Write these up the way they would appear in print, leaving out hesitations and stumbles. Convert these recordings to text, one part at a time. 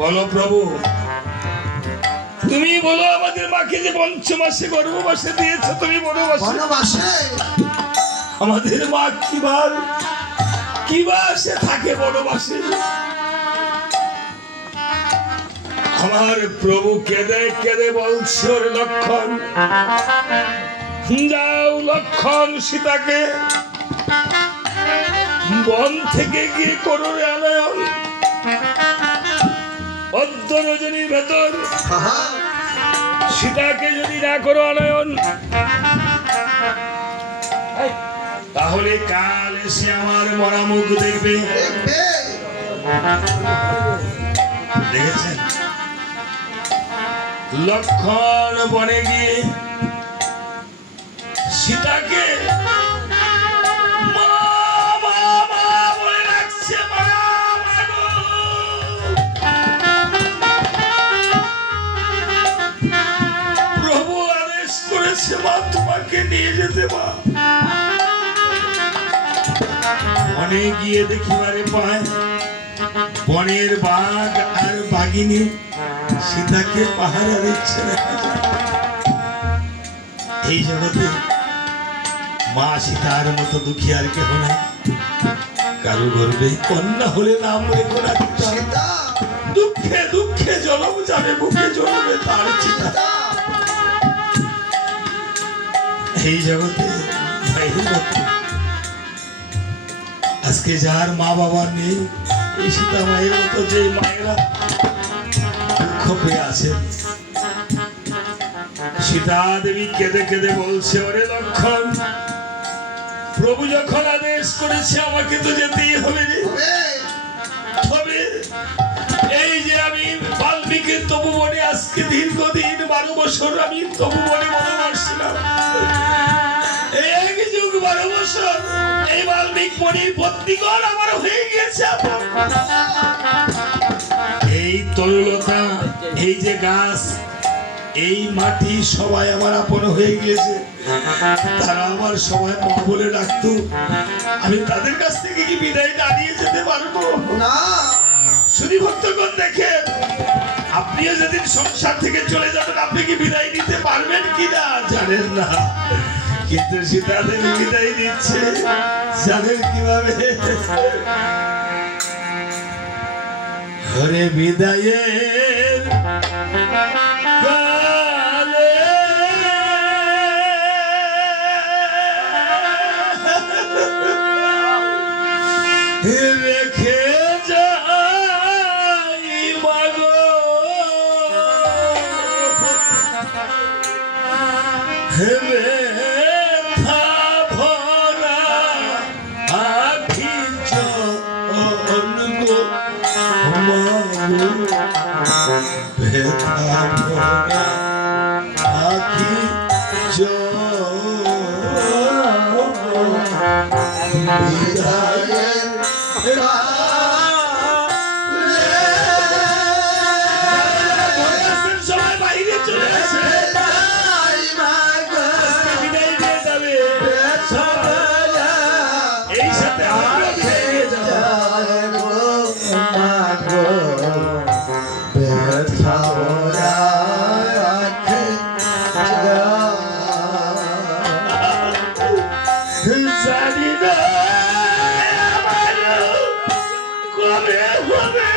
বলো প্রভু, তুমি বলো আমাদের মাকে যে পঞ্চমাসে গর্ভবাসে দিয়েছো, তুমি বনবাসে আমাদের মা কিবার সে থাকে বনবাসে। আমার প্রভু কেঁদে কেঁদে বলছে, ওর লক্ষণ, যাও লক্ষণ, সীতাকে বন থেকে গিয়ে করো রে আনয়ন, অদ্য রজনীর ভেতর সীতাকে যদি না করো আনয়ন, তাহলে কাল এসে আমার মরা মুখ দেখবে। দেখেছেন লক্ষণ বনে গিয়ে সীতাকে প্রভু আদেশ করেছে মা তোমাকে নিয়ে যেতে। মা বনে গিয়ে দেখিবারে পায় বনের বাঘ আর বাঘিনী সীতাকে পাহারা দিচ্ছে। এই জগতে মা সীতার মতো দুঃখী আর কেহ নাই। কারো গর্বে কন্যা হলে নাম রেখো না সীতা, দুঃখে দুঃখে জনম যাবে, বুকে জন্মে তার চিতা। এই জগতে আজকে যার মা বাবা নেই, এই সীতা মায়ের মতো যে মায়েরা দুঃখ পেয়ে আছেন, সীতা দেবী কেঁদে কেঁদে বলছে, ওরে লক্ষণ, প্রভু যখন আদেশ করেছে আমাকে তো যেতেই হবে রে। তবে এই যে আমি বাল্মীকির তপোবনে আজকে দীর্ঘদিন 12 বছর আমি তপোবনে বনবাস ছিলাম, এক যুগ 12 বছর এই বাল্মীক মনির পত্নীগণ আমার হয়ে গিয়েছে। এই তরুলতা, এই যে গাছ, এই মাটি সবাই আমার আপন হয়ে গিয়েছে। তারা আমার সবাই মা বলে ডাকতো। আমি তাদের কাছ থেকে কি বিদায় না নিয়ে যেতে পারবো না? শুধু ভক্তগণ দেখেন, আপনিও যেদিন সংসার থেকে চলে যাবেন, আপনি কি বিদায় নিতে পারবেন কিনা জানেন না, কিন্তু সীতা দেবী বিদায় দিচ্ছে জানেন কিভাবে? হরে বিদায়ের রেখে যাই মাগো ব্যথা ভরা আখি চল গো মাগো, ব্যথা ভরা আখি সবাই বাইরে চলে আসে, এই সাথে জানি না কবে হবে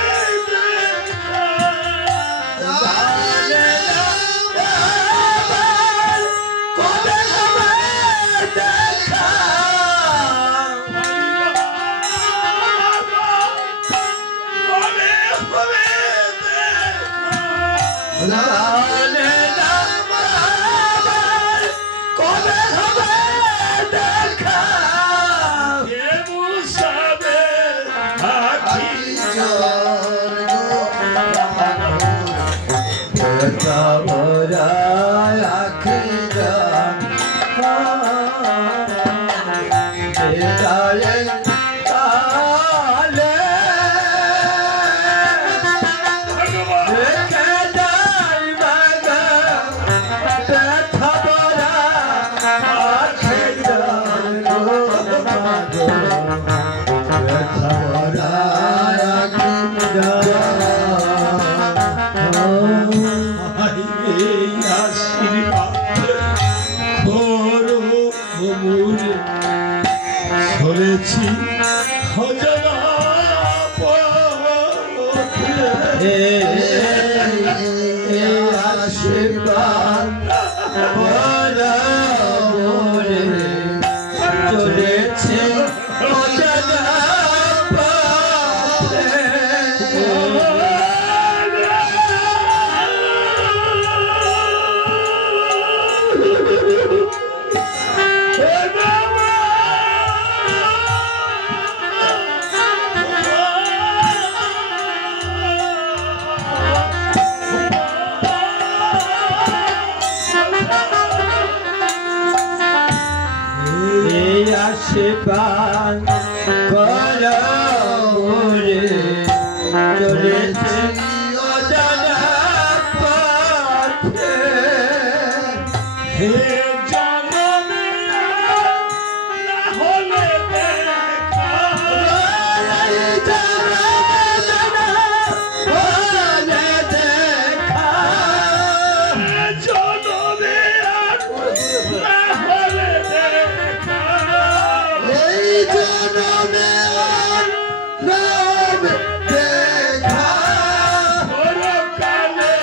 আশীর্বাদ চলেছে অজানা পথে। আশীর্বাদ করো রে চলেছে অজানা পথে। হে জনমে না হলে দেখা, জনমে না হলে দেখা, পরকালে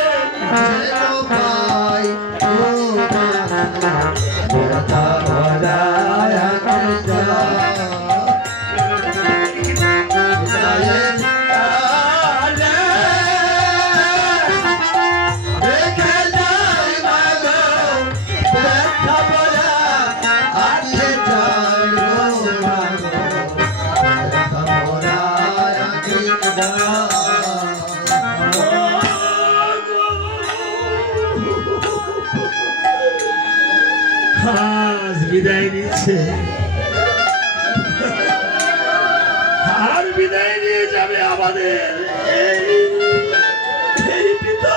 আজ বিদায় নিচ্ছে, আর বিদায় নিয়ে যাবে আমাদের এই পিতা।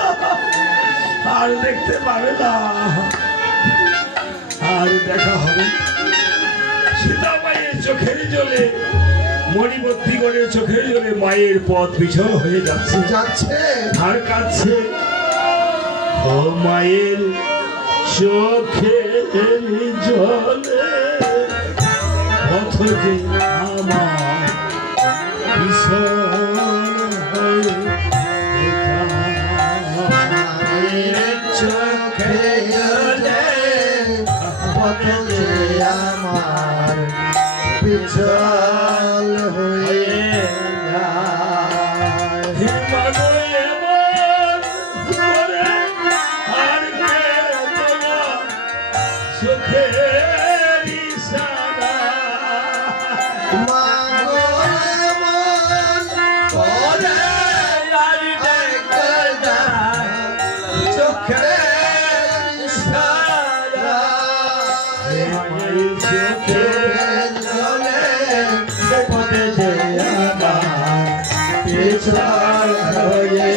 আর দেখতে পাবে না, আর দেখা হবে সীতা মায়ের চোখের জলে, মণিবর্তীগণের চোখের জলে মায়ের পথ পিছল হয়ে যাচ্ছে আর কাঁদছে। ও মায়ের চোখের জলে পথ যে আমার পিছল হয়ে চোখে আমার পিছল হয়ে চোখের ইশারা পিছল হয়ে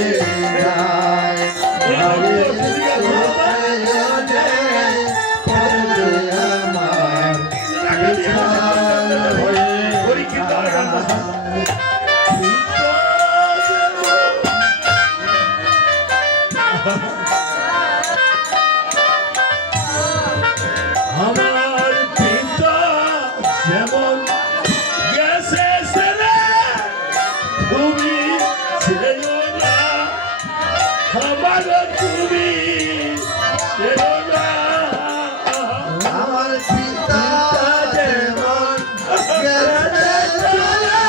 যায় আমার পিতা যেমন গেছে ছেলে, তুমি ছেড়ো না, আমার তুমি ছেড়ো না। আমার পিতা যেমন গেছে চলে,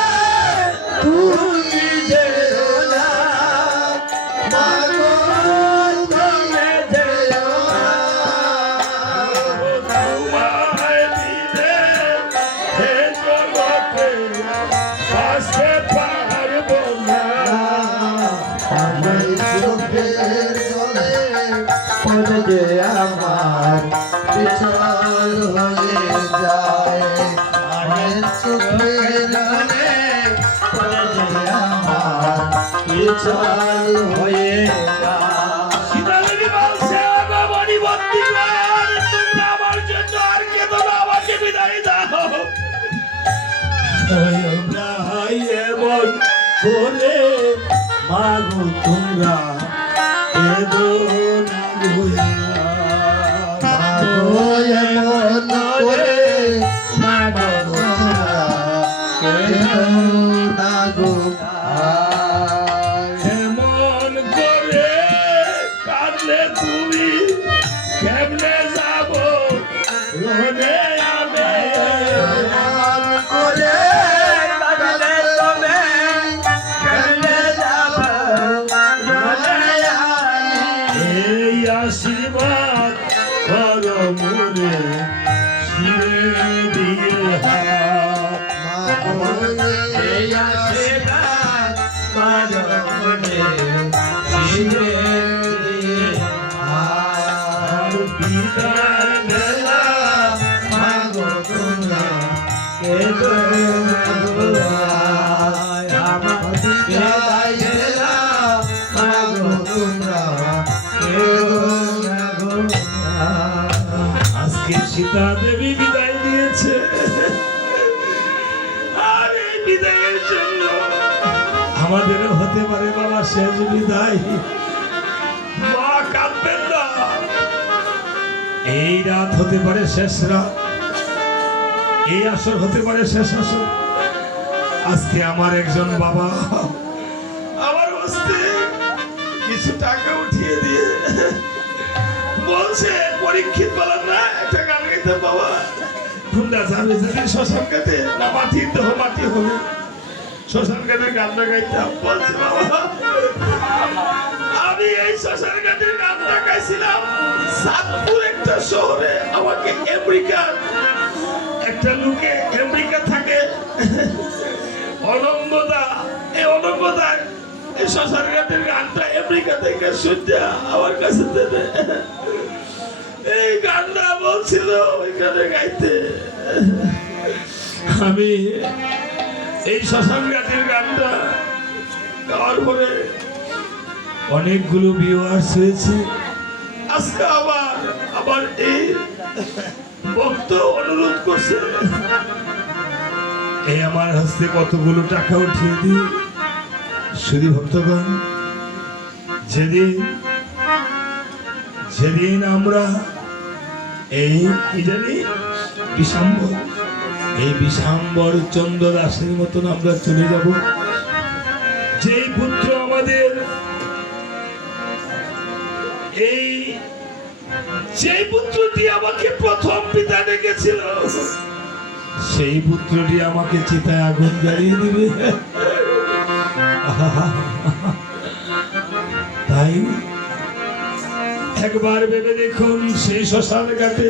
তুই যেও না, মাগো তুমি যেও না। তোমায় দিলে হে জগতে বাঁচতে পারবো না। আমার চোখের জলে পড়ে যে আমার পিছল হয়ে যায়, আমার চোখের জলে পড়ে যে আমার পিছল হয়ে যায়। সীতাদেবী বলছে, "ওগো মণিবর্তীগণ, তোমরা আমার জন্য আর কেঁদো না, আমাকে বিদায় দাও। আমরা এমন করে মাগো তোমরা কেঁদো না ভুলা। মাগো এমন করে মাগো তোমরা কেঁদো না গো। এমন তোমরা কেঁদো না গো না। আজকে সীতা দেবী বিদায় নিয়েছে, আর এই বিদায়ের জন্য আমাদেরও হতে পারে বাবা শেষ বিদায়। মা কাঁদবেন না, এই রাত হতে পারে শেষ রাত, এই আসর হতে পারে শেষ আসর। আজকে আমার একজন বাবা আমার হস্তে কিছু টাকা উঠিয়ে দিয়ে বলছে, পরীক্ষিত বলার না একটা গান গাইতে বাবা, তোমরা যাবে যদি শ্মশান কাটে না মাটির দেহ মাটি হবে, শ্মশান ঘাটের গানটা গাইতাম। বলছে বাবা, আমি এই শ্মশান ঘাটের গানটা গাইছিলাম চাঁদপুর একটা শহরে। আমাকে আমেরিকার একটা লোকে, আমেরিকা থাকে অনঙ্গদা, এই অনঙ্গদা এই শ্মশান ঘাটের গানটা আমেরিকা থেকে শুনতে আমার কাছে দেবে। এই গানটা বলছিল ওইখানে গাইতে। আমি এই শ্মশান ঘাটের গানটা গাওয়ার পরে অনেকগুলো ভিউয়ার্স হয়েছে। আজকে আবার এই ভক্ত অনুরোধ করছে, এই আমার হস্তে কতগুলো টাকা উঠিয়ে দিই। শুধু ভক্তগণ, যেদিন আমরা এই কি জানি বিশাম্বর, এই বিশাম্বর চন্দ্র দাসের মতন আমরা চলে যাব, যে পুত্র আমাদের এই যে পুত্রটি আমাকে প্রথম পিতা ডেকেছিল, সেই পুত্রটি আমাকে চিতায় আগুন জ্বালিয়ে দিবে। তাই একবার ভেবে দেখুন, সেই শ্মশান ঘাটে